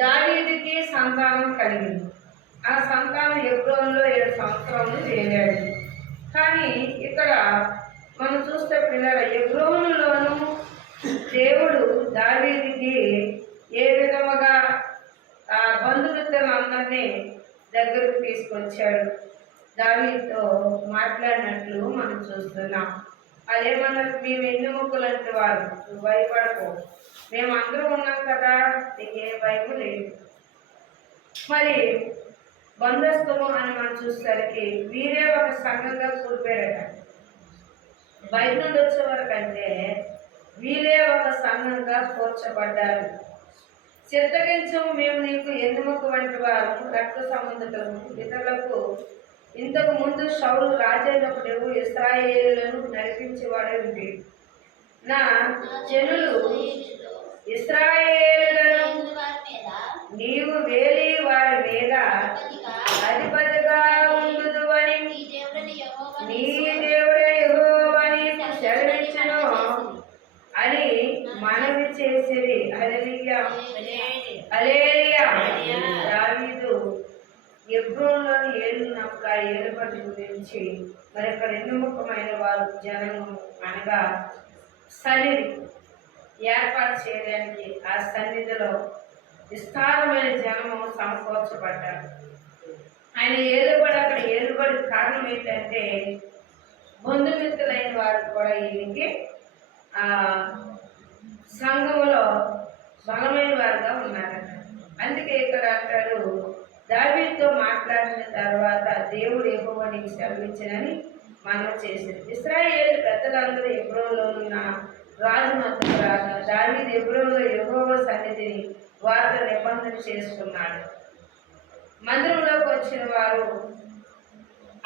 దావీదుకి సంతానం కలిగింది. ఆ సంతానం హెబ్రోనులో 7 సంవత్సరాలు చేరాడు. కానీ ఇక్కడ మనం చూస్తే పిల్లల హెబ్రోనులోను దేవుడు దావీదుకి ఏ విధముగా ఆ బంధుమిత్రులందరినీ దగ్గరకు తీసుకొచ్చాడు, దావీదుతో మాట్లాడినట్లు మనం చూస్తున్నాం. వాళ్ళు ఏమన్నారు, మేము ఎన్ని ముక్కులంటే వారు, నువ్వు భయపడకు, మేము అందరూ ఉన్నాం కదా, నీకే భయం లేదు. మరి బంధుత్వము అని మనం చూసేసరికి వీరే ఒక సంఘంగా కూడిపోయారట. బయట నుండి వచ్చే వరకంటే వీరే ఒక సంఘంగా కూర్చబడ్డారు. చిత్తగించము, మేము నీకు ఎన్నుముక వంటి వారు, రక్త సంబంధికులను, ఇతరులకు ఇంతకు ముందు షౌలు రాజైనప్పుడు ఇశ్రాయేలులను నడిపించేవాడే ఉంది. నా జనులు ఇశ్రాయేలులను నీవు వేలి వారి మీద అధిపతిగా ఉండుదు అని నీ దేవుడే యెహోవాని శరణించును అని మనవి చేసేది. హల్లెలూయా, హల్లెలూయా. దావీదు హెబ్రోనులోని ఏలున్నప్పుడు ఆ ఏలుబడి గురించి మరి అక్కడ ఎన్నుముఖమైన వారు జనము అనగా సన్నిధి ఏర్పాటు చేయడానికి ఆ సన్నిధిలో విస్తారమైన జనము సమకూర్చబడ్డారు. ఆయన ఏలుబడి అక్కడ ఏలుబడి కారణం ఏంటంటే బంధుమిత్రులైన వారు కూడా ఈయనకి సంఘములో బలమైన వారుగా ఉన్నారట. అందుకే ఇక్కడ అంటాడు, దావీదుతో మాట్లాడిన తర్వాత దేవుడు యెహోవా నీకు సెలవిచ్చినని మనం చేసింది. ఇశ్రాయేలు పెద్దలందరూ హెబ్రోనులో ఉన్న రాజు మధ్యకు రాగా దావీదు హెబ్రోనులో యెహోవా సన్నిధిని వారితో నిబంధన చేసుకున్నాడు. మందిరంలోకి వచ్చిన వారు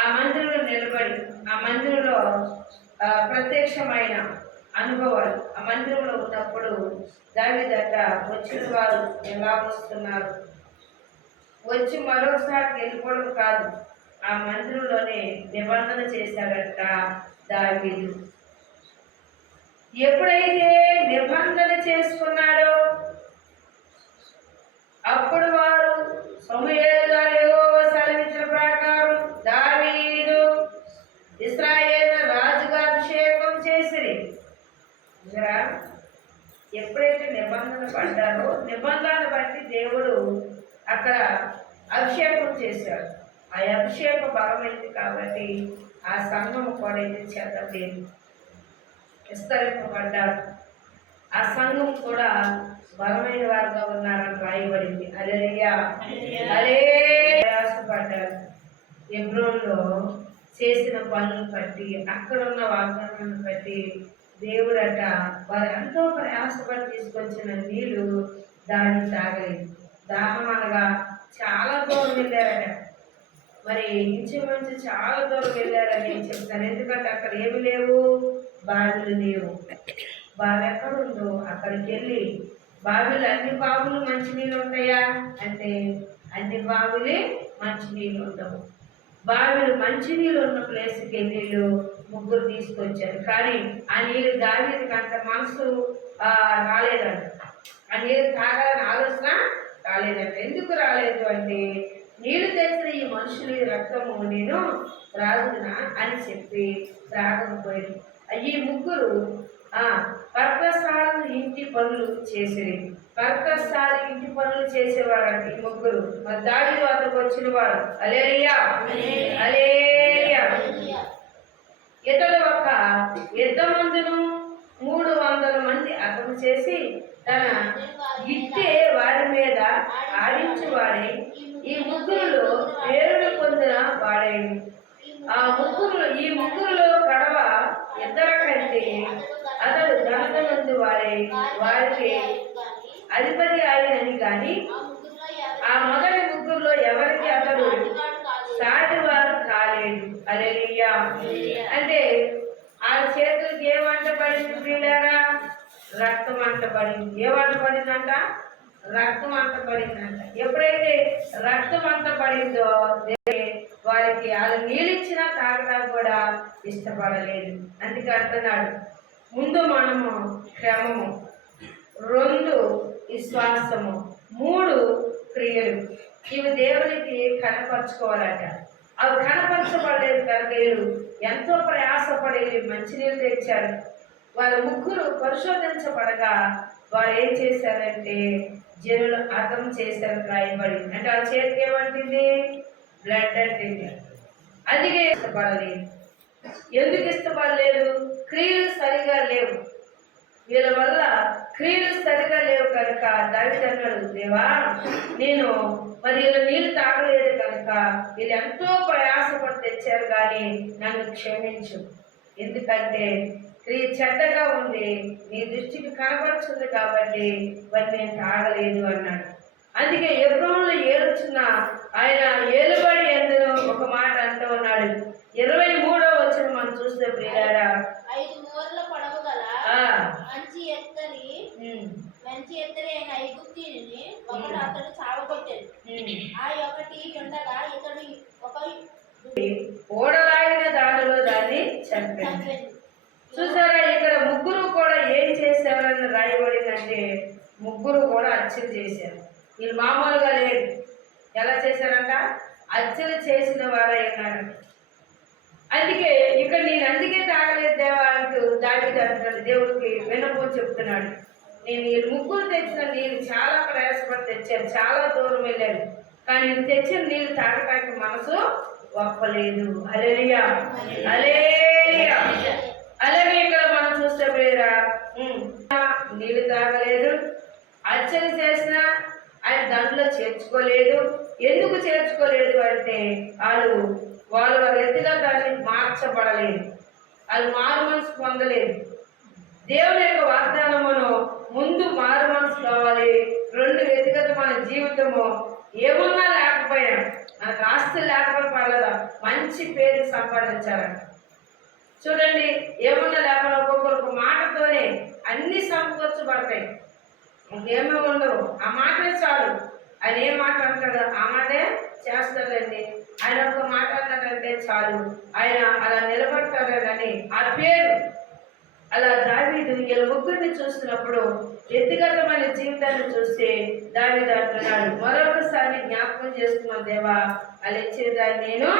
ఆ మందిరంలో నిలబడి ఆ మందిరంలో ప్రత్యక్షమైన అనుభవాలు, ఆ మందిరంలో ఉన్నప్పుడు దావీదట వచ్చిన వారు ఎలా వస్తున్నారు, వచ్చి మరొకసారి వెళ్ళిపోవడం కాదు, ఆ మందిరంలోనే నిబంధన చేశాడట దావీదు. ఎప్పుడైతే నిబంధన చేసుకున్నాడో అప్పుడు వారు సమూయేలు యెహోవా సెలవిచ్చిన ప్రకారం దావీదు ఇశ్రాయేలు రాజుగా అభిషేకం చేసిరి. ఎప్పుడైతే నిబంధన పడ్డారో నిబంధన బట్టి దేవుడు అక్కడ అభిషేకం చేశాడు. ఆ అభిషేకం బలమైంది కాబట్టి ఆ సంఘం కూడా చేత విస్తరింపబడ్డాడు. ఆ సంఘం కూడా బలమైన వారుగా ఉన్నారని రాయబడింది. హల్లెలూయా, ప్రయాసపడ్డారు. హెబ్రోనులో చేసిన పనులను బట్టి, అక్కడున్న వాగ్దానాలను బట్టి దేవుడట వారు ఎంతో ప్రయాసపడి తీసుకొచ్చిన నీళ్లు దాన్ని తాగలేదు. దాహం అనగా చాలా దూరం వెళ్ళారట. మరి ఇంచుమించు చాలా దూరం వెళ్ళారని చెప్తాను. ఎందుకంటే అక్కడ ఏమి లేవు, బావిలు లేవు. బావి ఎక్కడ ఉందో అక్కడికి వెళ్ళి, బావిలు అన్ని బావులు మంచినీళ్ళు ఉంటాయా అంటే అన్ని బావులే మంచినీళ్ళు ఉండవు. బావిలు మంచినీళ్ళు ఉన్న ప్లేస్కి నీళ్ళు ముగ్గురు తీసుకొచ్చారు. కానీ ఆ నీళ్ళు దావీదుకి అంత మనసు రాలేదంట. ఆ నీళ్ళు తాగాలని ఆలోచన రాలేదంట. ఎందుకు రాలేదు అంటే నీళ్ళు తెచ్చిన ఈ మనుషులు రక్తము నేను త్రాగుతున్నా అని చెప్పి త్రాగకపోయింది. ఈ ముగ్గురు పర్పసారి ఇంటి పనులు చేసేది. పర్పసారి ఇంటి పనులు చేసేవారంట ఈ ముగ్గురు. మరి దావీదు వద్దకు వచ్చిన వాడు హల్లెలూయా, హల్లెలూయా. ఇతడు ఒక యుద్ధమందును 300 మంది అతను చేసి తన గిట్టె వారి మీద ఆడించేవాడై ఈ ముగ్గురులో పేరును పొందిన వాడైంది. ఈ ముగ్గురులో కడవ ఇద్దరు కంటే అతడు ధనవంతుడు వాడై వారికి అధిపతి ఆయనని కానీ ఆ మొదటి ముగ్గురులో ఎవరికి అతడు సాటి వారు కాలేదు. హల్లెలూయా. అంటే ఆ చేతులకి ఏ వంట పడింది ప్రియులారా? రక్తం అంట పడింది. ఏ వంట పడిందంట? రక్తం అంట పడిందంట. ఎప్పుడైతే రక్తం అంట పడిందో వారికి వాళ్ళు నీళ్ళిచ్చినా తాగడానికి కూడా ఇష్టపడలేదు. అందుకే అంటున్నాడు, ముందు మనము క్రమము, 2 విశ్వాసము, 3 క్రియలు. ఇవి దేవునికి కనపరుచుకోవాలట. అవి కనపరచబడలేదు కనుక వీళ్ళు ఎంతో ప్రయాసపడి మంచినీళ్ళు తెచ్చారు. వాళ్ళ ముగ్గురు పరిశోధించబడగా వారు ఏం చేశారంటే జనులు అర్థం చేశారు రాయబడి. అంటే వాళ్ళ చేతికి ఏమంటుంది? బ్లడ్ అంటుంది. అందుకే ఇష్టపడలేదు. ఎందుకు ఇష్టపడలేదు? క్రియలు సరిగా లేవు. వీళ్ళ వల్ల క్రియలు సరిగా లేవు కనుక దావీదు అన్నాడు, దేవా నేను మరి వీళ్ళు నీళ్ళు తాగలేదు కనుక వీళ్ళు ఎంతో ప్రయాసపడి తెచ్చారు కానీ నన్ను క్షమించు. ఎందుకంటే క్రియ చెడ్డగా ఉంది, నీ దృష్టికి కనపడుతుంది కాబట్టి మరి నేను తాగలేదు అన్నాడు. అందుకే ఎబ్రోనులో ఏలుచున్న ఆయన ఏలుబడి ఎందులో ఒక మాట అంటూ ఉన్నాడు. 23వ వచనం మనం చూస్తే ప్రియులారా, 5 మూరల పొడవు గల మంచి ఎత్తరి అయిన ఐగుప్తీయుని ఒకడు అతడు చావగొట్టాడు. ఆ ఒకటి ఉండగా ఇతడు ఒక ఓడలాగిన దానిలో దాన్ని చంపాడు. చూసారా, ఇక్కడ ముగ్గురు కూడా ఏం చేశారని రాయబడిందంటే ముగ్గురు కూడా హత్యలు చేశారు. వీళ్ళు మామూలుగా లేదు. ఎలా చేశారంట? హత్యలు చేసిన వారే అన్నారు. అందుకే ఇక్కడ నేను అందుకే తాగలేదు దేవా అంటూ దావీదు అంటున్నాడు. దేవుడికి విన్నపం చెప్తున్నాడు. నేను ఈ ముగ్గురు తెచ్చిన నీళ్ళు చాలా ప్రయాసపడి తెచ్చాను, చాలా దూరం వెళ్ళాను, కానీ నేను తెచ్చిన నీళ్ళు తాగటానికి మనసు ఒప్పలేదు. హల్లెలూయా, హల్లెలూయా. అలాగే ఇక్కడ మనం చూస్తే ప్రియరా, నీళ్ళు తాగలేదు, హత్యలు చేసిన ఆయన దాంట్లో చేర్చుకోలేదు. ఎందుకు చేర్చుకోలేదు అంటే వాళ్ళ రీతిగా దాన్ని మార్చబడలేదు, వాళ్ళు మారు మనసు పొందలేదు. దేవుని యొక్క వాగ్దానమును ముందు మారు మనసు కావాలి. 2 వ్యక్తిగతమైన జీవితము ఏమున్నా లేకపోయినా, మనకు ఆస్తి లేకపోతే పర్లేదా, మంచి పేరు సంపాదించాలంట. చూడండి, ఏమన్నా లేకపోయినా ఒక్కొక్కరు మాటతోనే అన్ని సమకూర్చబడతాయి, ఇంకేమీ ఉండవు. ఆ మాటే చాలు. ఆయన ఏ మాట అంటాడు ఆ మాటే చేస్తాడండి. ఆయన ఒక మాట అన్నాడంటే చాలు, ఆయన అలా నిలబడతాడని ఆ పేరు. అలా దావీదు వీళ్ళ ముగ్గురిని చూసినప్పుడు వ్యక్తిగతమైన జీవితాన్ని చూస్తే దావీదు అంటున్నాడు, మరొకసారి జ్ఞాపకం చేసుకున్నాను దేవా, అది ఇచ్చేదాన్ని నేను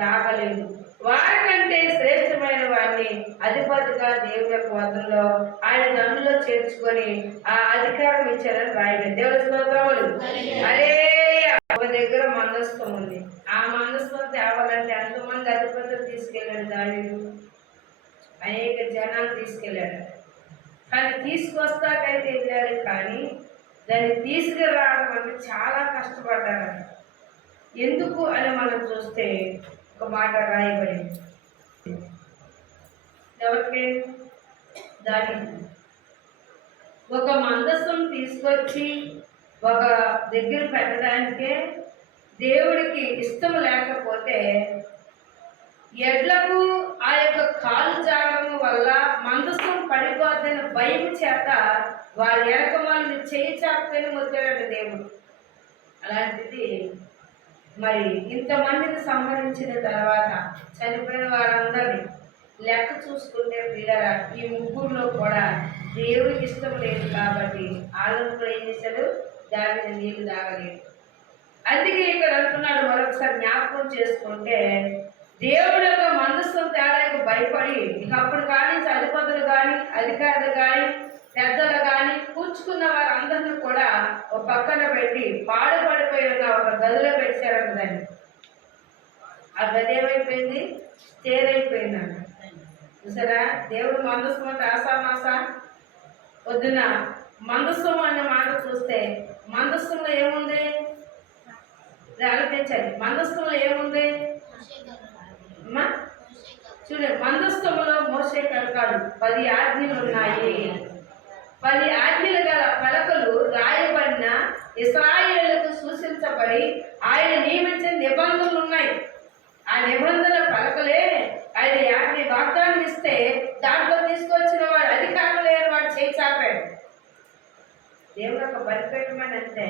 రాగలేదు. వారికంటే శ్రేష్టమైన వారిని అధిపతిగా దేవుని యొక్క వదంలో ఆయన దండులో చేర్చుకొని ఆ అధికారం ఇచ్చారని రాయడం. దేవుడి స్తోత్రములు. హల్లెలూయా. ఒక దగ్గర మందస్థం ఉంది. ఆ మందస్థం తేవాలంటే ఎంతమంది అధిపతులు తీసుకెళ్ళాడు దావీదు? అనేక జనాలు తీసుకెళ్ళాడు. కానీ తీసుకొస్తాకైతే వెళ్ళాడు, కానీ దాన్ని తీసుకురావడం అంటే చాలా కష్టపడ్డాడు. ఎందుకు అని మనం చూస్తే ఒక మాట రాయబడింది. ఎవరికి? దావీదు. ఒక మందసం తీసుకొచ్చి ఒక దగ్గర పెట్టడానికే దేవుడికి ఇష్టం లేకపోతే ఎడ్లకు ఆ యొక్క కాలు జాగడం వల్ల మందసం పడిపోతున్న భయం చేత వారి వెనక వాళ్ళని చేయి చాపుకొని మొత్తాడు దేవుడు. అలాంటిది మరి ఇంతమందిని సంహరించిన తర్వాత చనిపోయిన వారందరినీ లెక్క చూసుకుంటే పిల్లల ఈ ముగ్గురులో కూడా దేవుడికి ఇష్టం లేదు కాబట్టి ఆలోచన ఏం చేశాడు? దావిని నీళ్లు తాగలేదు. అందుకే ఇక్కడ అంటున్నాడు, మరొకసారి జ్ఞాపకం చేసుకుంటే దేవుడు యొక్క మందస్థం తేడాకి భయపడి అప్పుడు కానీ అధిపతులు కానీ అధికారులు కానీ పెద్దలు కానీ కూర్చుకున్న వారందరినీ కూడా ఒక పక్కన పెట్టి పాడుపడిపోయి ఉన్న ఒక గదిలో పెట్టారంట. దాన్ని ఆ గది ఏమైపోయింది? చేరైపోయిందంట. చూసారా, దేవుడు మందస్థం అంటే ఆసామాసా వద్దున. మందస్థం అనే మాట చూస్తే మందస్థంలో ఏముంది? ఆలోచించాలి. మందస్థంలో ఏముంది అమ్మా? చూడండి, మందస్థంలో మోసే కాదు 10 ఆజ్ఞలు ఉన్నాయి. 10 ఆజ్ఞలు గల పలకలు రాయబడిన ఇశ్రాయేలులకు సూచించబడి ఆయన నియమించిన నిబంధనలు ఉన్నాయి. ఆ నిబంధనల పలకలే ఆయన యాజ్ఞ వాగ్దానం ఇస్తే దాంట్లో తీసుకొచ్చిన వాడు అధికారం లేని వాడు చేయి చాపాడు. దేవుడు ఒక బలిపీఠమని అంటే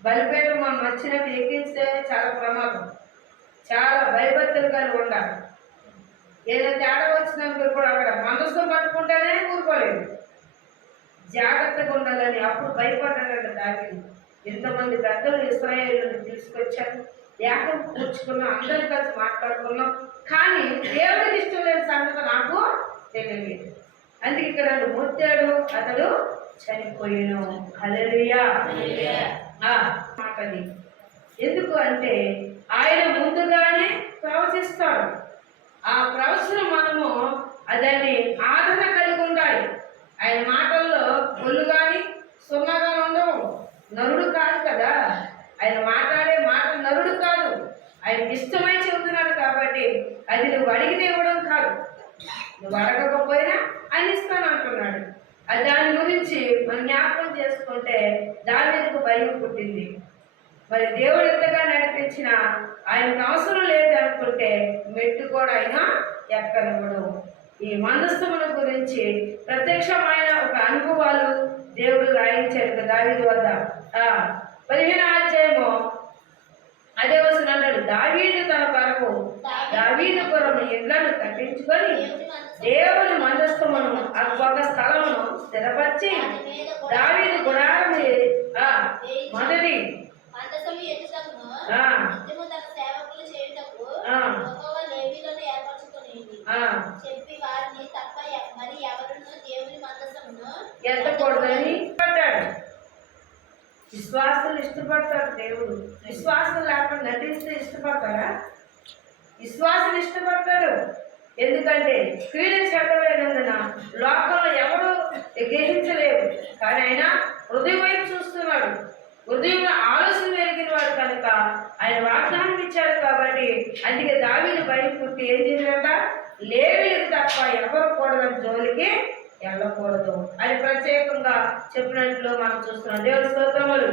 బలిపీఠం మనం నచ్చినట్టు ఎక్కించితే చాలా ప్రమాదం, చాలా భయభక్తులుగా ఉండాలి. ఏదో తేడా వచ్చినప్పుడు కూడా అక్కడ మనసు పట్టుకుంటేనే ఊరుకోలేదు. జాగ్రత్తగా ఉండాలని అప్పుడు భయపడ్డాడంట దావీదు. ఎంతమంది పెద్దలు ఇశ్రాయేలును తీసుకొచ్చారు, ఏకం కూర్చుకున్నాం, అందరం కలిసి మాట్లాడుకున్నాం, కానీ దేవుడికి ఇష్టం లేని సంగతి నాకు తెలియలేదు. అందుకే ఇక్కడ నన్ను ముట్టాడు, అతడు చనిపోయాను. హల్లెలూయా. మాటది ఎందుకు అంటే ఆయన ముందుగానే ప్రవచిస్తాడు. ఆ ప్రవచన మనము దాన్ని ఆదరణ కలిగి ఉండాలి. ఆయన మాటల్లో ఒళ్ళు కానీ సున్నా కానీ ఉండవు. నరుడు కాదు కదా, ఆయన మాట్లాడే మాట నరుడు కాదు, ఆయనకి ఇష్టమై చెబుతున్నాడు కాబట్టి అది నువ్వు అడిగితే ఇవ్వడం కాదు, నువ్వు అడగకపోయినా ఆయన ఇస్తాను అంటున్నాడు. దాని గురించి మనం జ్ఞాపకం చేసుకుంటే దావీదుకు భయం పుట్టింది. మరి దేవుడు ఎంతగా నడిపించినా ఆయనకు అవసరం లేదనుకుంటే మెట్టు కూడా ఆయన ఎక్కనివ్వడు. ఈ మందస్థముల గురించి ప్రత్యక్షమైన ఒక అనుభవాలు దేవుడు రాయించారు దావీదు వద్ద. 15వ అధ్యాయము అదే వచనం అన్నాడు, దావీదు తన కొరకు దావీదు కొరకు ఇళ్లను కట్టించుకొని దేవుని మందస్థమును ఒక స్థలమును స్థిరపరిచి దావీదు గుడారం మొదటి మందసము ఎదుటకును నిత్యము తన సేవకులు చేయుటకు యెహోవా లేవీయులను ఏర్పరచుకొనింది చెప్పి వారిని తప్ప మరి ఎవరును దేవుని మందసమును ఎత్తకూడదని పడ్డాడు. విశ్వాసులు ఇష్టపడతారు దేవుడు. విశ్వాసం లేకుండా నటిస్తే ఇష్టపడతారా? విశ్వాసం ఇష్టపడతాడు. ఎందుకంటే క్రీడ చెడ్డమైనందున లోకంలో ఎవరు గ్రహించలేరు, కానీ ఆయన హృదయం వైపు చూస్తున్నాడు. హృదయంలో ఆలోచన ఎరిగిన వాడు కనుక ఆయన వాగ్దానం ఇచ్చాడు కాబట్టి అందుకే దావీదు భయం పుట్టి ఏం చేశాడట, లేవీయులకు తప్ప ఎవరు కూడదని జోలికి వెళ్ళకూడదు అని ప్రత్యేకంగా చెప్పినట్లు మనం చూస్తున్నాం. దేవుని స్తోత్రములు.